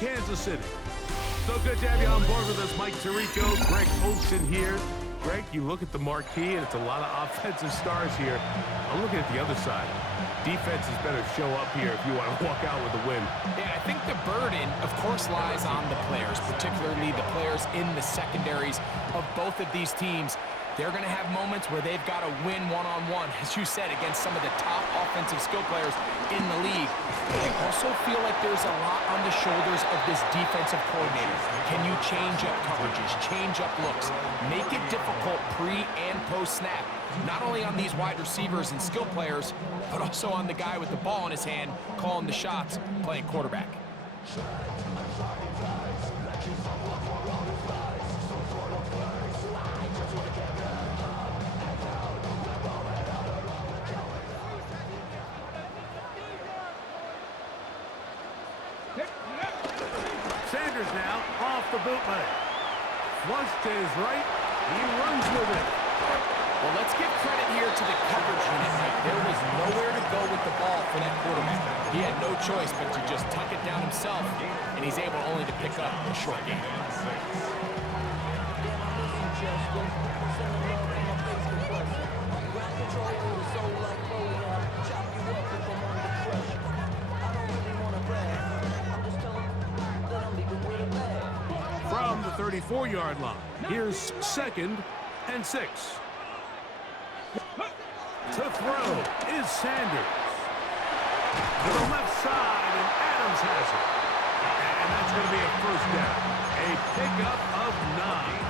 Kansas City. So good to have you on board with us, Mike Tirico, Greg Olsen here. Greg, you look at the marquee, and it's a lot of offensive stars here. I'm looking at the other side. Defenses better show up here if you want to walk out with a win. Yeah, I think the burden, of course, lies on the players, particularly the players in the secondaries of both of these teams. They're going to have moments where they've got to win one-on-one, as you said, against some of the top offensive skill players in the league. But I also feel like there's a lot on the shoulders of this defensive coordinator. Can you change up coverages, change up looks, make it difficult pre- and post-snap? Not only on these wide receivers and skill players, but also on the guy with the ball in his hand, calling the shots, playing quarterback. Sanders now off the bootleg. Flush to his right. He runs with it. Well, let's give credit here to the coverage unit. There was nowhere to go with the ball for that quarterback. He had no choice but to just tuck it down himself, and he's able only to pick up a short gain. From the 34-yard line, here's 2nd and 6. To throw is Sanders. To the left side, and Adams has it. And that's going to be a first down. A pickup of 9.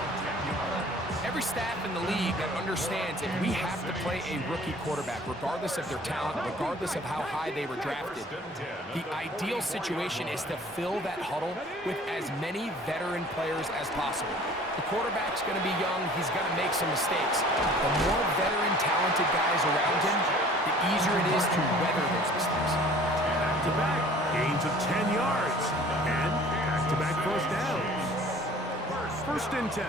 Every staff in the league that understands if we have to play a rookie quarterback, regardless of their talent, regardless of how high they were drafted, the ideal situation is to fill that huddle with as many veteran players as possible. The quarterback's going to be young. He's going to make some mistakes. The more veteran, talented guys around him, the easier it is to weather those mistakes. Back-to-back gains of 10 yards. And back-to-back first downs. First and 10.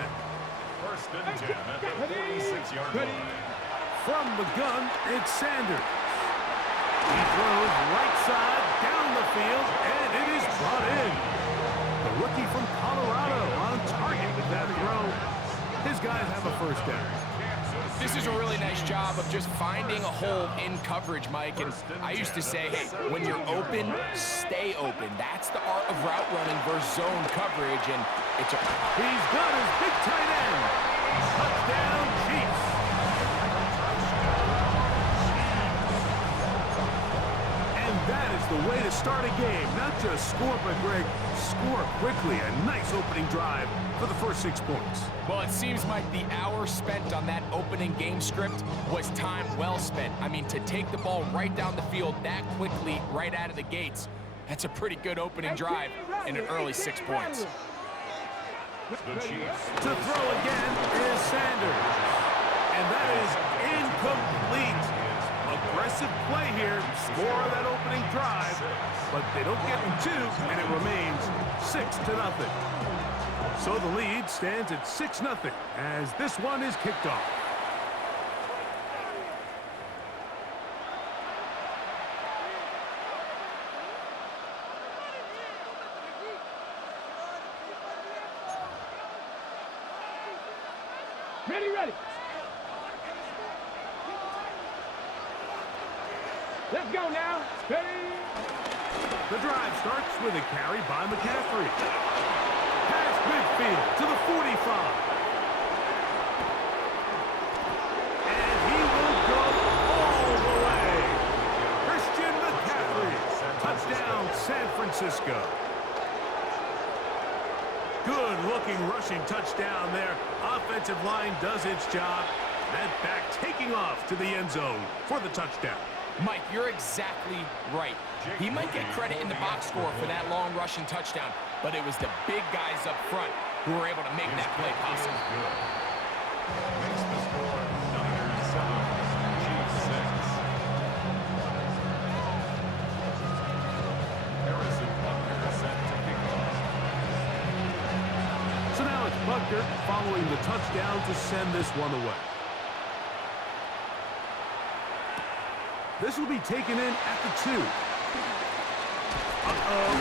First and 10 at the 46-yard line. From the gun, it's Sanders. He throws right side down the field, and it is brought in. The rookie from Colorado on target with that throw. His guys have a first down. This is a really nice job of just finding a hole in coverage, Mike. And I used to say, hey, when you're open, stay open. That's the art of route running versus zone coverage. And it's he's got his big tight end. Touchdown, Chiefs. And that is the way to start a game. Not just score, but Greg, score quickly. A nice opening drive for the first 6 points. Well, it seems like the hour spent on that opening game script was time well spent. I mean, to take the ball right down the field that quickly, right out of the gates, that's a pretty good opening drive and an early 6 points. To throw again is Sanders. And that is incomplete. Aggressive play here, score that opening drive, but they don't get them 2, and it remains 6-0. So the lead stands at 6-0 as this one is kicked off. Ready. Let's go now. Ready. The drive starts with a carry by McCaffrey. Past midfield to the 45. And he will go all the way. Christian McCaffrey. Touchdown, San Francisco. Good-looking rushing touchdown there. Offensive line does its job. That back taking off to the end zone for the touchdown. Mike, you're exactly right. He might get credit in the box score for that long rushing touchdown, but it was the big guys up front who were able to make that play possible. Makes the score Niners 7, Chiefs 6. Harrison Butker set to kick off. So now it's Butker following the touchdown to send this one away. This will be taken in at the 2. Uh-oh.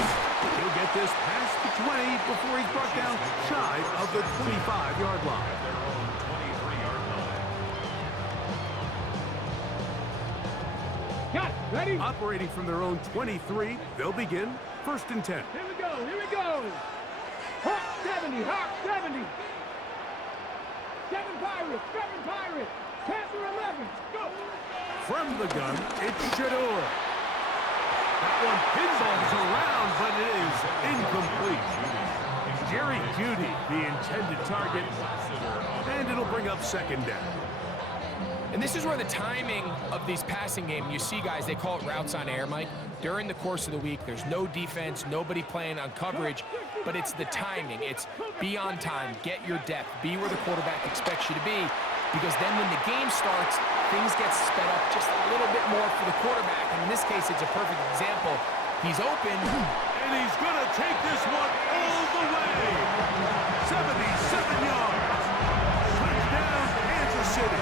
He'll get this past 20 before he's brought down shy of the 25-yard line. At their own 23-yard line. Got it. Ready? Operating from their own 23, they'll begin 1st and 10. Here we go. Here we go. Hawk 70. Hawk 70. 7 Pirates. 7 Pirates. Panther 11. Go. From the gun, it's Shador. That one pinballs around, but it is incomplete. Jerry Jeudy, the intended target, and it'll bring up 2nd down. And this is where the timing of these passing games, you see guys, they call it routes on air, Mike. During the course of the week, there's no defense, nobody playing on coverage, but it's the timing. It's be on time, get your depth, be where the quarterback expects you to be, because then when the game starts, things get sped up just a little bit more for the quarterback. And in this case, it's a perfect example. He's open. And he's going to take this one all the way. 77 yards. Touchdown, Kansas City.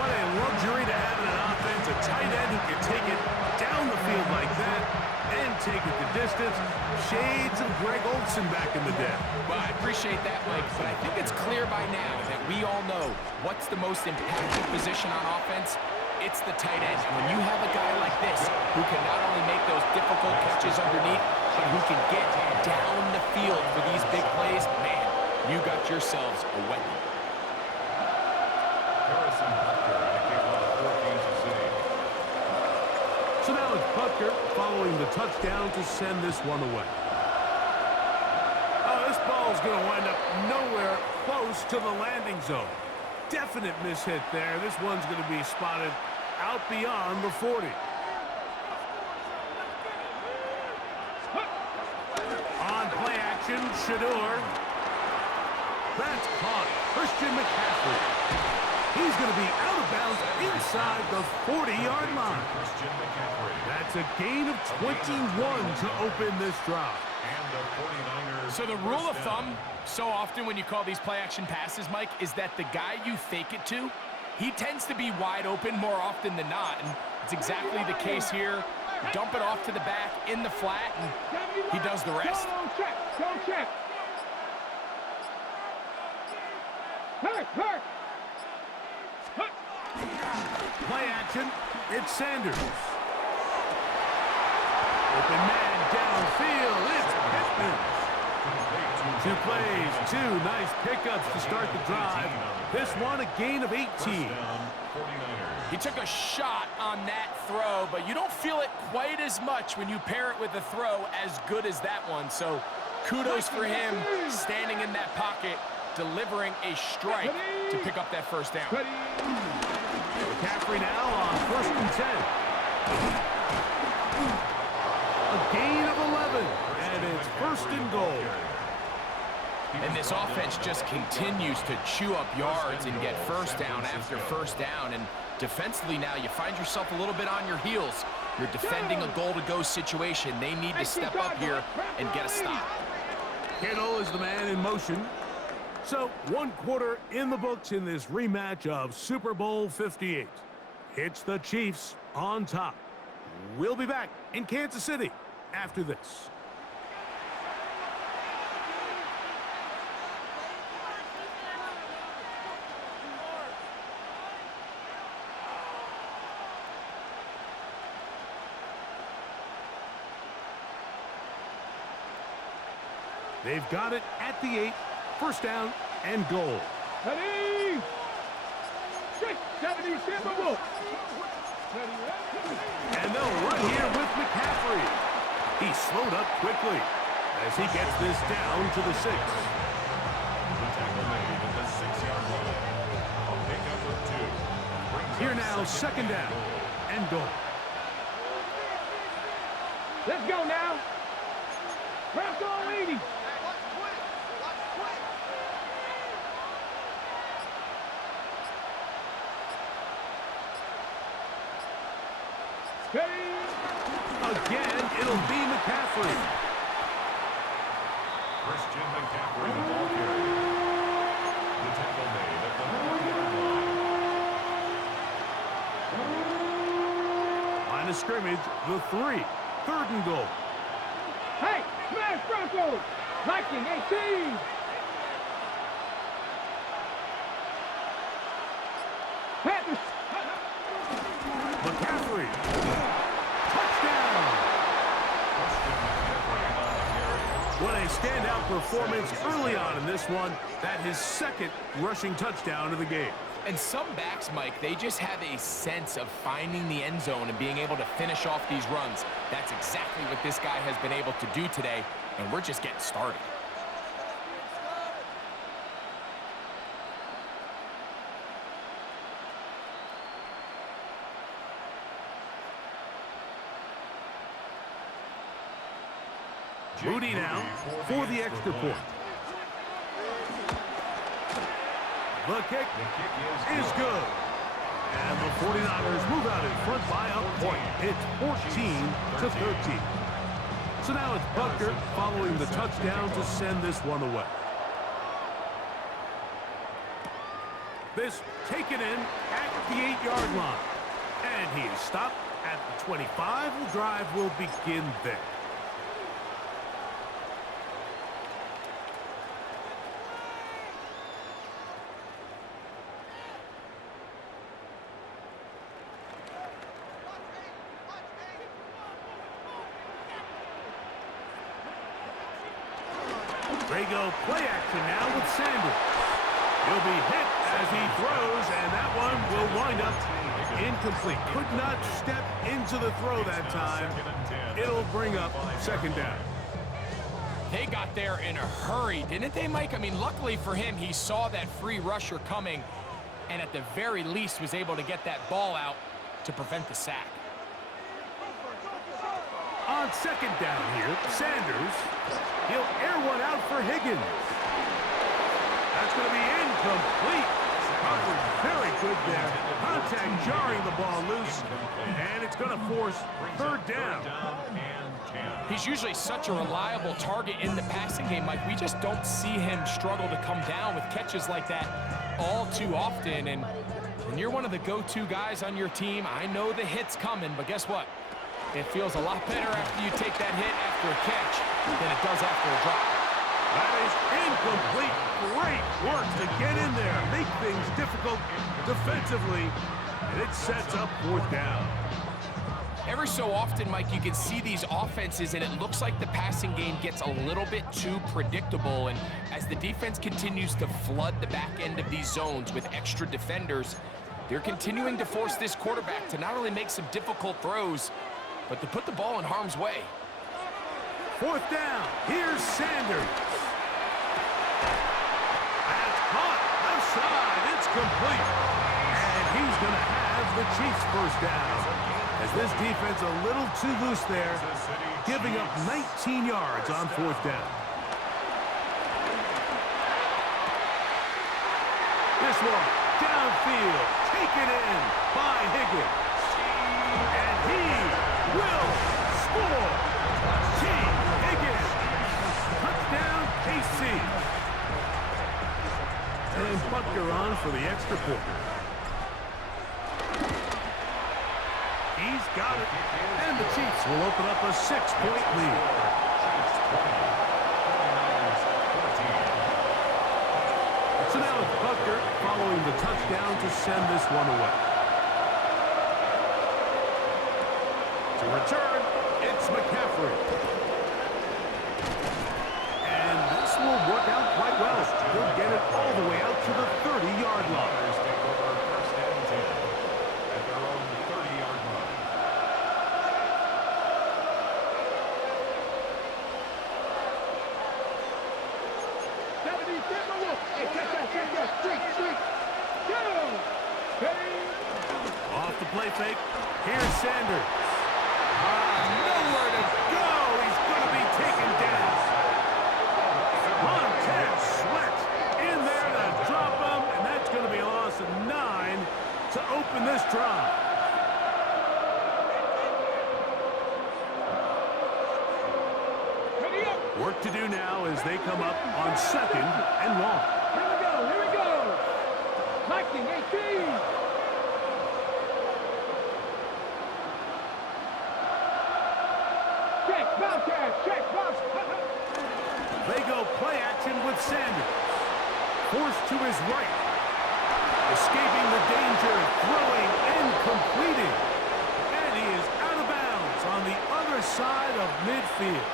What a luxury to have in an offense, a tight end who can take it down the field like that and take it the distance. Shades of Greg Olsen back in the day. Well, I appreciate that, Mike, but I think it's clear by now that we all know what's the most impactful position on offense. It's the tight end. And when you have a guy like this who can not only make those difficult catches underneath, but who can get down the field for these big plays, man, you got yourselves a weapon. Harrison Butker to kick off for Kansas City. So now it's Butker following the touchdown to send this one away. Oh, this ball's going to wind up nowhere close to the landing zone. Definite mishit there. This one's going to be spotted out beyond the 40. On play action, Shador. That's caught. Christian McCaffrey. He's going to be out of bounds inside the 40-yard line. Christian McCaffrey. That's a gain of 21 to open this drive. And the 49ers. So the rule of thumb, so often when you call these play-action passes, Mike, is that the guy you fake it to, he tends to be wide open more often than not. And it's exactly the case here. Dump it off to the back in the flat, and he does the rest. Go check. Go check. Hurt. Hurt. Play action, it's Sanders. Open man downfield, it's Pittman. 2 plays, 2 nice pickups to start the drive. This one a gain of 18. He took a shot on that throw, but you don't feel it quite as much when you pair it with a throw as good as that one. So kudos for him standing in that pocket, delivering a strike to pick up that 1st down. McCaffrey now on 1st and 10. A gain of 11, and it's 1st and goal. And this offense just continues to chew up yards and get 1st down after 1st down. And defensively now, you find yourself a little bit on your heels. You're defending a goal-to-go situation. They need to step up here and get a stop. Kittle is the man in motion. So, 1 quarter in the books in this rematch of Super Bowl 58. It's the Chiefs on top. We'll be back in Kansas City after this. They've got it at the 8. 1st down and goal. Ready. 670 Timberwolves. And they'll run here with McCaffrey. He slowed up quickly as he gets this down to the 6. The tackle made at the 6-yard line. A pickup of 2. Here now, 2nd down and goal. Let's go now. Bronco 80. Again, it'll be McCaffrey. Christian McCaffrey, the ball carrier. The tackle made at the 4-yard line. Line of scrimmage, the 3. 3rd and goal. Hey, smash Broncos! Viking 18! Panthers! McCaffrey. Touchdown! What a standout performance early on in this one. That his 2nd rushing touchdown of the game. And some backs, Mike, they just have a sense of finding the end zone and being able to finish off these runs. That's exactly what this guy has been able to do today, and we're just getting started. Moody now for the extra point. The kick is good. And the 49ers move out in front by a point. It's 14-13. So now it's Butker following the touchdown to send this one away. This taken in at the 8-yard line. And he is stopped at the 25. The drive will begin there. They go play action now with Sanders. He'll be hit as he throws, and that one will wind up incomplete. Could not step into the throw that time. It'll bring up 2nd down. They got there in a hurry, didn't they, Mike? I mean, luckily for him, he saw that free rusher coming, and at the very least was able to get that ball out to prevent the sack. On 2nd down here, Sanders, he'll air one out for Higgins. That's going to be incomplete. Covered very good there. Contact jarring the ball loose, and it's going to force 3rd down. He's usually such a reliable target in the passing game, Mike. We just don't see him struggle to come down with catches like that all too often. And when you're one of the go-to guys on your team, I know the hit's coming, but guess what? It feels a lot better after you take that hit after a catch than it does after a drop. That is incomplete. Great work to get in there, make things difficult defensively, and it sets up 4th down. Every so often, Mike, you can see these offenses, and it looks like the passing game gets a little bit too predictable. And as the defense continues to flood the back end of these zones with extra defenders, they're continuing to force this quarterback to not only make some difficult throws, but to put the ball in harm's way. 4th down. Here's Sanders. That's caught. Left side. It's complete. And he's going to have the Chiefs' 1st down. As this defense a little too loose there, giving up 19 yards on 4th down. This one downfield. Taken in by Higgins. And he will score. T. Higgins. Touchdown, KC. And Butker on for the extra point. He's got it. And the Chiefs will open up a 6-point lead. So now it's Butker following the touchdown to send this one away. To return, it's McCaffrey. And this will work out quite well. He'll get it all the way out to the 30-yard line. Off the play fake. Here's Sanders. Nowhere to go. He's going to be taken down. Montez Sweat in there to drop him, and that's going to be a loss of 9 to open this drive. Work to do now as they come up on 2nd and long. Here we go. Viking 18. Bobcat, check, box. They go play action with Sanders. Forced to his right. Escaping the danger, throwing and completing. And he is out of bounds on the other side of midfield.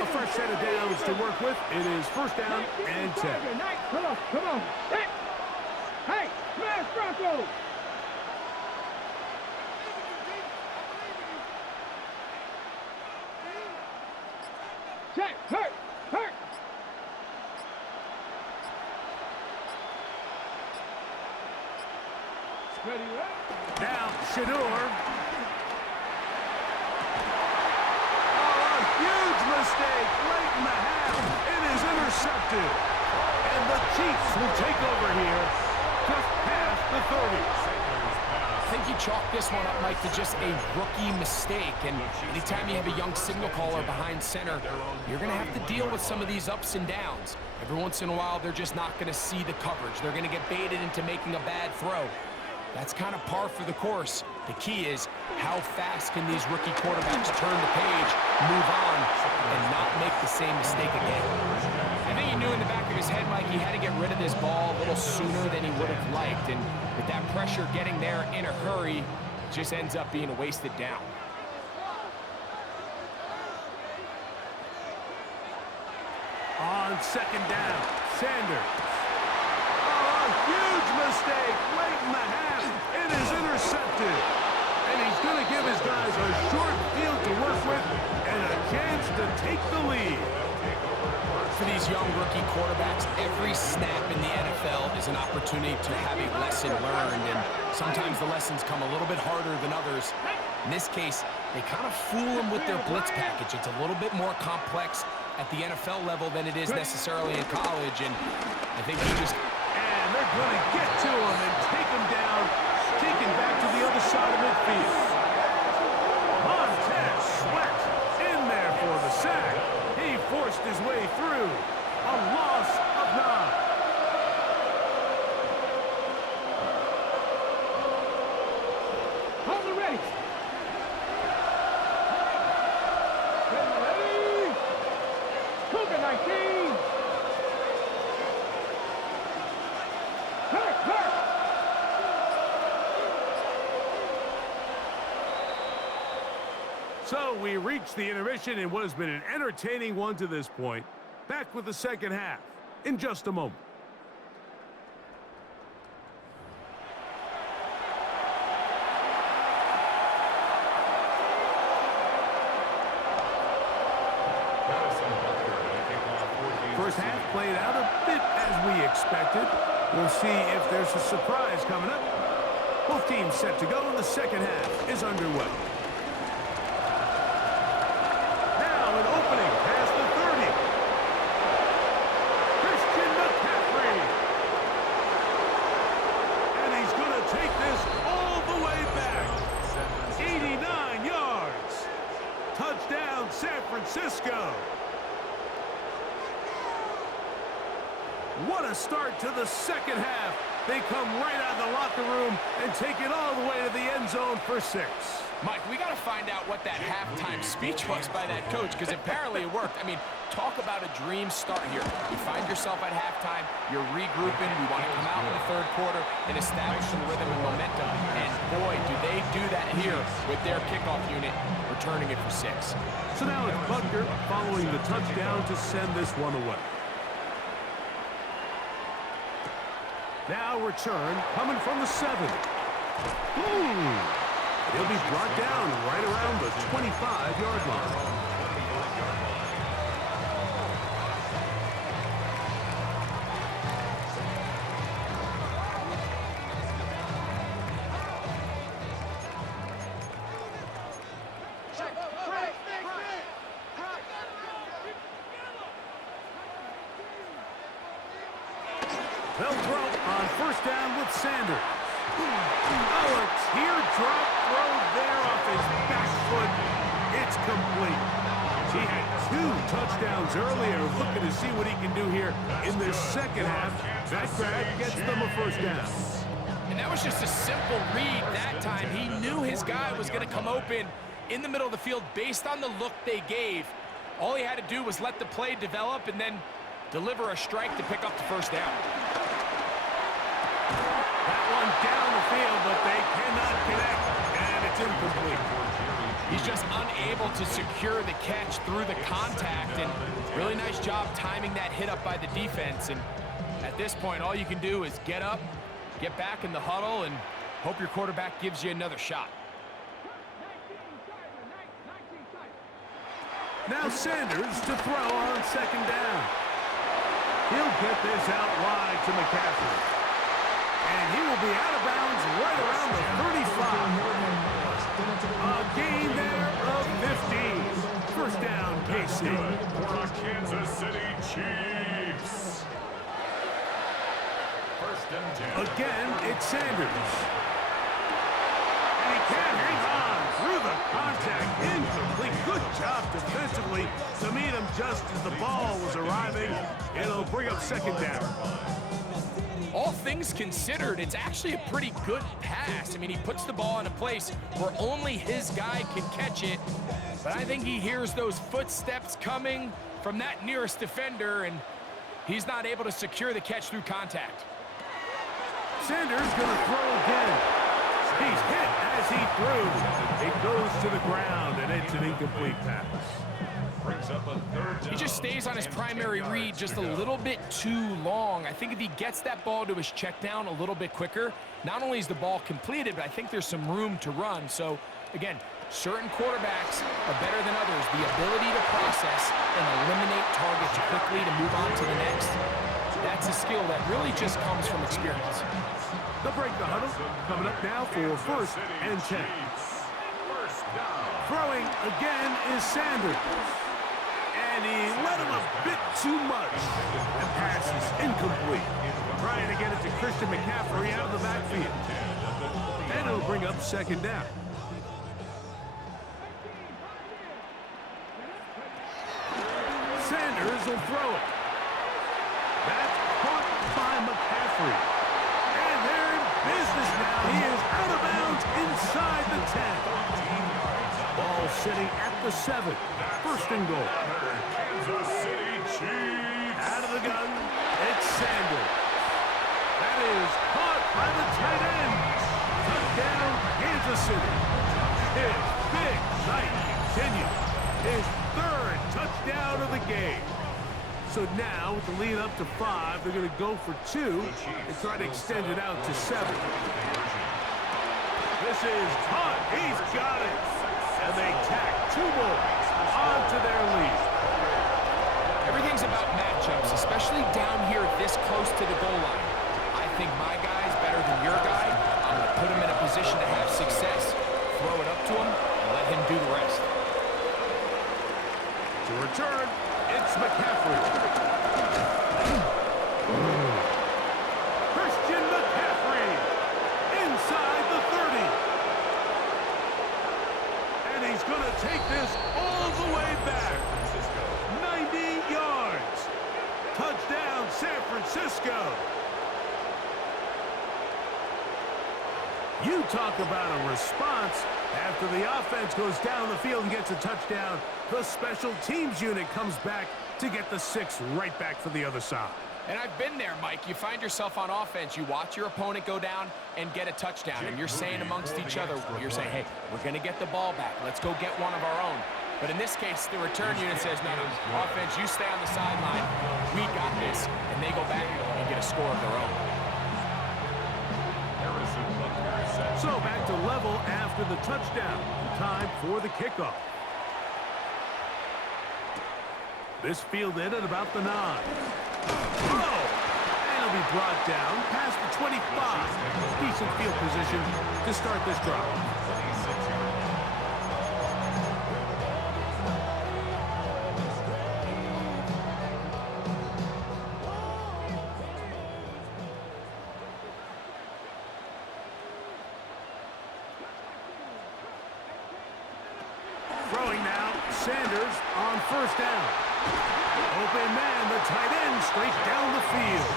A fresh set of downs to work with. It is first down and 10. Come on, come on. Hey, smash Bronco. Check, hurt, hurt. Ready, right? Now, Shador. Huge mistake late in the half. It is intercepted. And the Chiefs will take over here just past the 30. I think you chalk this one up, Mike, to just a rookie mistake. And anytime you have a young signal caller behind center, you're going to have to deal with some of these ups and downs. Every once in a while, they're just not going to see the coverage. They're going to get baited into making a bad throw. That's kind of par for the course. The key is how fast can these rookie quarterbacks turn the page, move on, and not make the same mistake again. I think he knew in the back of his head, Mike, he had to get rid of this ball a little sooner than he would have liked. And with that pressure getting there in a hurry, it just ends up being a wasted down. On second down, Sanders. Oh, a huge mistake late in the half. It is intercepted. And he's going to give his guys a short field to work with and a chance to take the lead. For these young rookie quarterbacks, every snap in the NFL is an opportunity to have a lesson learned, and sometimes the lessons come a little bit harder than others. In this case, they kind of fool them with their blitz package. It's a little bit more complex at the NFL level than it is necessarily in college, and I think he just... And they're going to get to him and take him down, taken back to the other side of midfield. Montez Sweat in there for the sack. He forced his way through. A loss of 9. Hold the ready. Ready. Cougar 19. Hurt, hurt. So we reach the intermission in what has been an entertaining one to this point. Back with the second half in just a moment. First half played out a bit as we expected. We'll see if there's a surprise coming up. Both teams set to go, and the second half is underway. Now an opening past the 30. Christian McCaffrey. And he's going to take this all the way back. 89 yards. Touchdown, San Francisco. What a start to the second half. They come right out of the locker room and take it all the way to the end zone for 6. Mike, we got to find out what that halftime speech was by that coach, because apparently it worked. I mean, talk about a dream start here. You find yourself at halftime, you're regrouping, we want to come out in the third quarter and establish some rhythm and momentum. And boy, do they do that here with their kickoff unit, returning it for 6. So now it's Butker following the touchdown to send this one away. Now return coming from the 7. He'll be brought down right around the 25-yard line. They'll throw on first down with Sanders. Oh, a teardrop throw there off his back foot. It's complete. He had 2 touchdowns earlier, looking to see what he can do here in this second half. That grab gets them a first down. And that was just a simple read that time. He knew his guy was going to come open, in the middle of the field based on the look they gave. All he had to do was let the play develop and then deliver a strike to pick up the first down. That one down the field, but they cannot connect, and it's incomplete. He's just unable to secure the catch through the contact, and really nice job timing that hit up by the defense. And at this point, all you can do is get up, get back in the huddle, and hope your quarterback gives you another shot. Now Sanders to throw on second down. He'll get this out wide to McCaffrey. And he will be out of bounds right around the 35. A gain there of 15. First down, KC. For the Kansas City Chiefs. First and 10. Again, it's Sanders. And he can't hang on through the contact. Incomplete. Good job defensively to meet him just as the ball was arriving. It'll bring up second down. All things considered, it's actually a pretty good pass. I mean, he puts the ball in a place where only his guy can catch it. But I think he hears those footsteps coming from that nearest defender, and he's not able to secure the catch through contact. Sanders going to throw again. He's hit as he threw. It goes to the ground, and it's an incomplete pass. Brings up a third down. He just stays on his primary read just a little bit too long. I think if he gets that ball to his check down a little bit quicker, not only is the ball completed, but I think there's some room to run. So, again, certain quarterbacks are better than others. The ability to process and eliminate targets quickly to move on to the next, that's a skill that really just comes from experience. They'll break the huddle. Coming up now for first and 10. First down. Throwing again is Sanders. And he let him a bit too much. And pass is incomplete. Trying to get it to Christian McCaffrey out of the backfield. And it'll bring up second down. Sanders will throw it. That's caught by McCaffrey. And they're in business now. He is out of bounds inside the 10. Ball sitting at the 7. First and goal. Kansas City Chiefs. Out of the gun, it's Sanders. That is caught by the tight end. Touchdown, Kansas City. His big night continues. His third touchdown of the game. So now, with the lead up to 5, they're going to go for 2 and try to extend it out to 7. This is caught. He's got it. And they tack 2 more onto their lead. Everything's about matchups, especially down here this close to the goal line. I think my guy's better than your guy. I'm going to put him in a position to have success, throw it up to him, and let him do the rest. To return, it's McCaffrey. Christian McCaffrey inside the 30. And he's going to take this all the way back. 90 yards. Touchdown, San Francisco. You talk about a response. After the offense goes down the field and gets a touchdown, the special teams unit comes back to get the 6 right back for the other side. And I've been there, Mike. You find yourself on offense, you watch your opponent go down and get a touchdown, and you're saying amongst each other, you're saying, hey, we're going to get the ball back. Let's go get one of our own. But in this case, the return unit says, no, offense, you stay on the sideline. We got this. And they go back and get a score of their own. So back to level after the touchdown. Time for the kickoff. This fielded at about the 9. Oh! And it'll be brought down past the 25. Decent field position to start this drive. Throwing now, Sanders on first down. Open man, the tight end, straight down the field.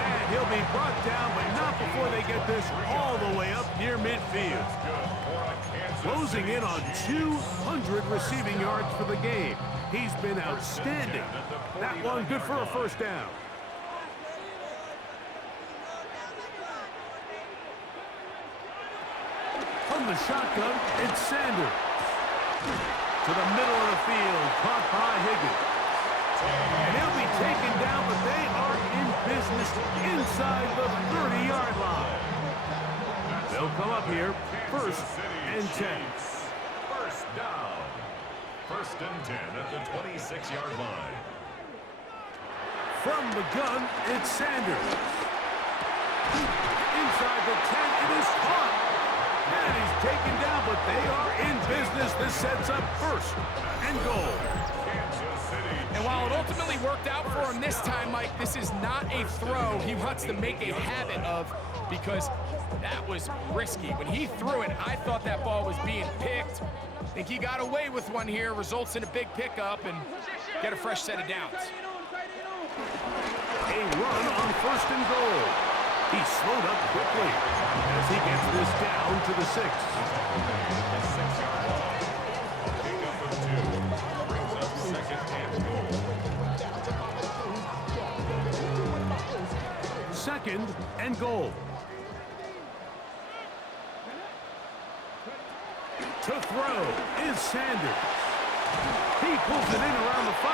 And He'll be brought down, but not before they get this all the way up near midfield. Closing in on 200 receiving yards for the game. He's been outstanding. That one good for a first down. From the shotgun, it's Sanders. To the middle of the field, caught by Higgins. And he'll be taken down, but they are in business inside the 30-yard line. They'll come up here, 1st and 10. First down. 1st and 10 at the 26-yard line. From the gun, it's Sanders. Inside the 10, it is caught. And he's taken down, but they are in business. This sets up 1st and goal. And while it ultimately worked out for him this time, Mike, this is not a throw he wants to make a habit of, because that was risky. When he threw it, I thought that ball was being picked. I think he got away with one here, results in a big pickup, and get a fresh set of downs. A run on 1st and goal. He slowed up quickly as he gets this down to the 6. Pickup of 2 brings up 2nd and goal. 2nd and goal. To throw is Sanders. He pulls it in around the 5.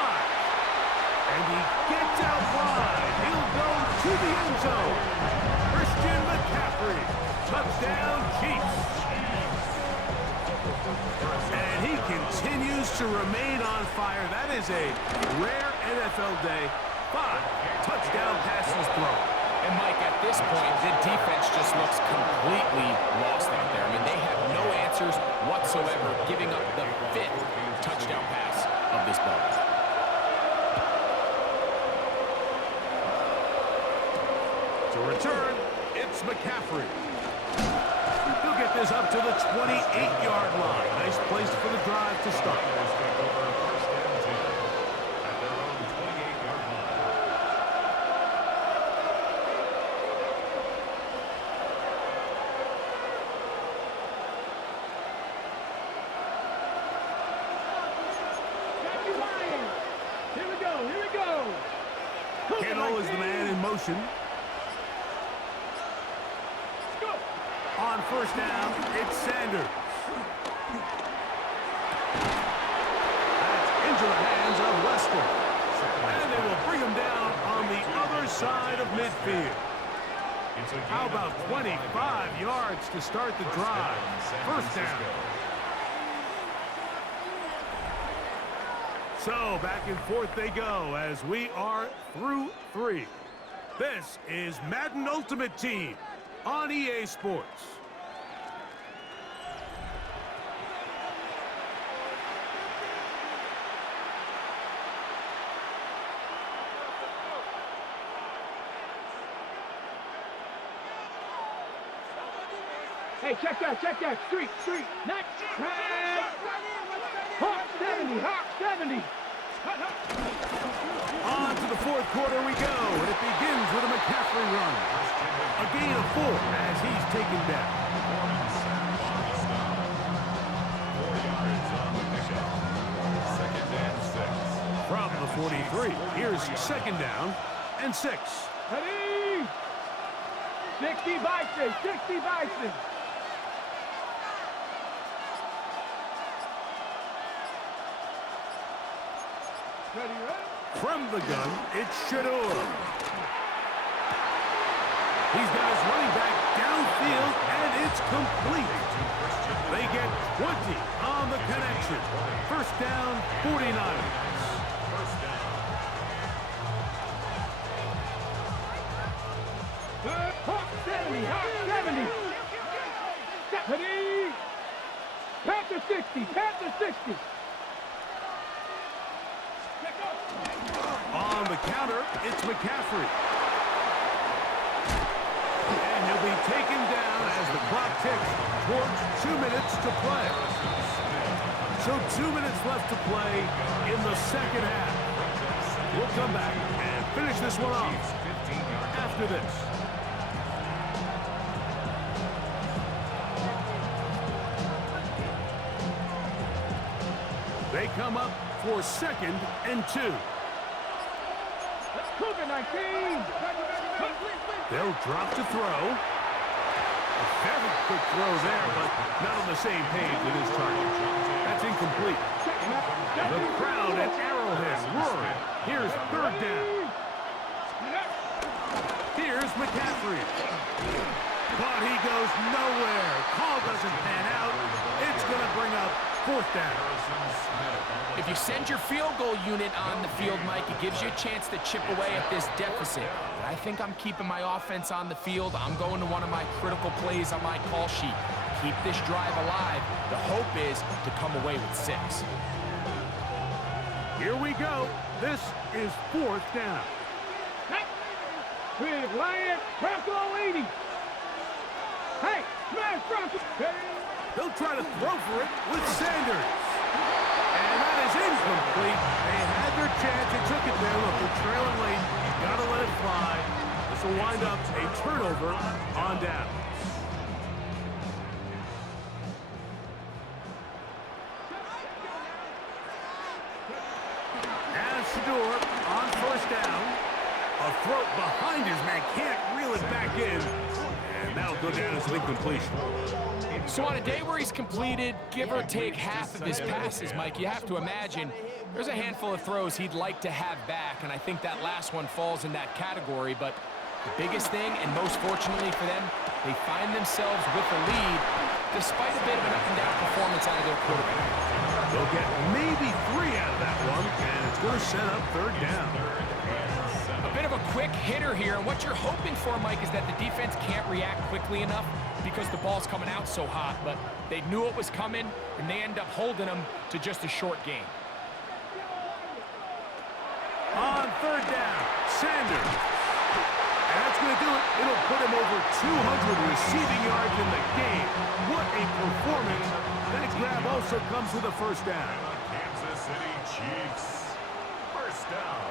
And he gets out wide. He'll go to the end zone. Christian McCaffrey. Touchdown, Chiefs. And he continues to remain on fire. That is a rare NFL day. 5 touchdown passes thrown. And Mike, at this point, the defense just looks completely lost out there. I mean, they have no answers whatsoever, giving up the 5th touchdown pass of this ball. To return, it's McCaffrey. He'll get this up to the 28-yard line. Nice place for the drive to start. Kittle is the man in motion. On 1st down, it's Sanders. That's into the hands of Lester. And they will bring him down on the other side of midfield. How about 25 yards to start the drive? 1st down. So back and forth they go as we are through 3. This is Madden Ultimate Team on EA Sports. Hey, check that, street, next, Hawk 70, Hawk 70. On to the 4th quarter we go, and it begins with a McCaffrey run. A gain of 4 as he's taken down. 4 yards on the pickup. 2nd and 6. From the 43, here's 2nd down and 6. Ready? 60 Bison, 60 Bison. Ready? From the gun, it's Shador. He's got his running back downfield, and it's complete. They get 20 on the connection. 1st down, 49. Hawk 70, Hawk 70. Ready? Panther 60, Panther 60. On the counter, it's McCaffrey. And he'll be taken down as the clock ticks towards 2 minutes to play. So 2 minutes left to play in the 2nd half. We'll come back and finish this one off after after this. They come up for 2nd and 2. Let's cook it, 19. They'll drop to throw. A very quick throw there, but not on the same page with his target. That's incomplete. The crowd at Arrowhead roaring. Here's 3rd down. Here's McCaffrey. But he goes nowhere. Call doesn't pan out. It's going to bring up 4th down. If you send your field goal unit on the field, Mike, it gives you a chance to chip away at this deficit. But I think I'm keeping my offense on the field. I'm going to one of my critical plays on my call sheet. Keep this drive alive. The hope is to come away with 6. Here we go. This is 4th down. Big Lion, Bronco 80. Hey, smash Bronco. They'll try to throw for it with Sanders. And that is incomplete. They had their chance. They took it there. Look, they're trailing late. You got to let it fly. This will wind up a turnover on down. As Shador on 1st down. A throw behind his man. Can't reel it back in. And that'll go down as an incompletion. So on a day where he's completed, give or take half of his passes, Mike, you have to imagine there's a handful of throws he'd like to have back, and I think that last one falls in that category. But the biggest thing, and most fortunately for them, they find themselves with a lead despite a bit of an up-and-down performance out of their quarterback. They'll get maybe 3 out of that one, and it's going to set up 3rd down. A bit of a quick hitter here, and what you're hoping for, Mike, is that the defense can't react quickly enough because the ball's coming out so hot, but they knew it was coming, and they end up holding them to just a short game. On 3rd down, Sanders. And that's going to do it. It'll put him over 200 receiving yards in the game. What a performance. That grab also comes with a 1st down. Kansas City Chiefs. 1st down.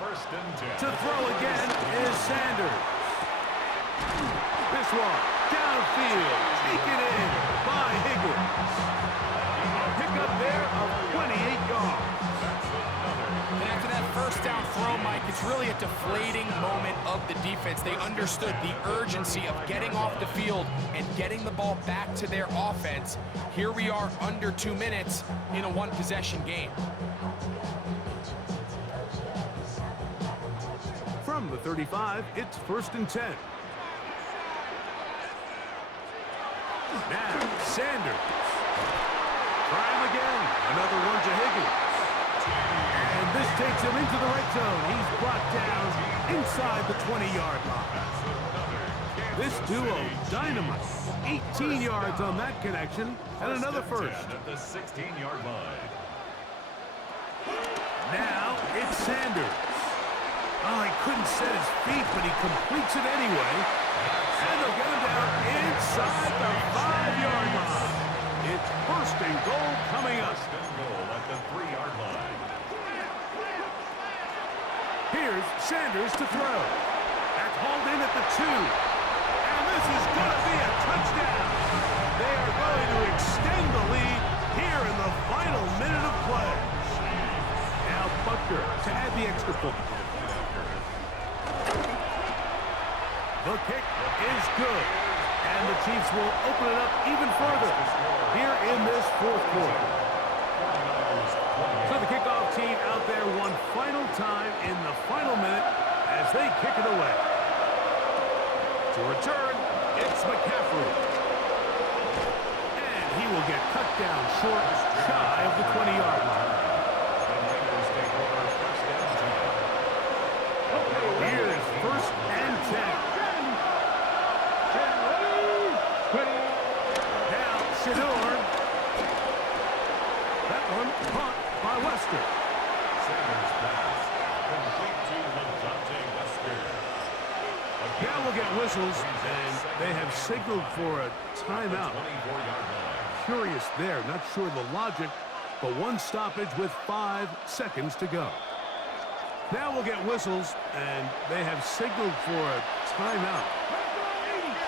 1st and 10. To throw again is Sanders. This one, downfield, taken in by Higgins. A pickup there of 28 yards. And after that 1st down throw, Mike, it's really a deflating moment of the defense. They understood the urgency of getting off the field and getting the ball back to their offense. Here we are under 2 minutes in a 1-possession game. From the 35, it's 1st and 10. Now, Sanders. Try him again. Another one to Higgins. And this takes him into the red zone. He's brought down inside the 20-yard line. This duo, dynamite. 18 yards on that connection, and another 1st. At the 16-yard line. Now, it's Sanders. Oh, he couldn't set his feet, but he completes it anyway. And they'll get him down inside the 5-yard line. It's 1st and goal coming up. 1st and goal at the 3-yard line. Here's Sanders to throw. That's hauled in at the 2. And this is going to be a touchdown. They are going to extend the lead here in the final minute of play. Now Butker to add the extra point. The kick is good. And the Chiefs will open it up even further here in this 4th quarter. So the kickoff team out there one final time in the final minute as they kick it away. To return, it's McCaffrey. And he will get cut down short, shy of the 20-yard line. Here's 1st and 10. Now, Shador. That one caught by Lester. Sanders pass. Complete to Lajante Lester. Now we'll get whistles, and they have signaled for a timeout. 24-yard line. Curious there, not sure the logic, but one stoppage with 5 seconds to go. Now we'll get whistles, and they have signaled for a timeout.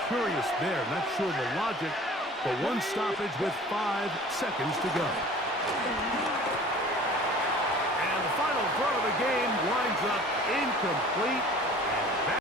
Curious there, not sure the logic, but one stoppage with 5 seconds to go. And the final throw of the game winds up incomplete.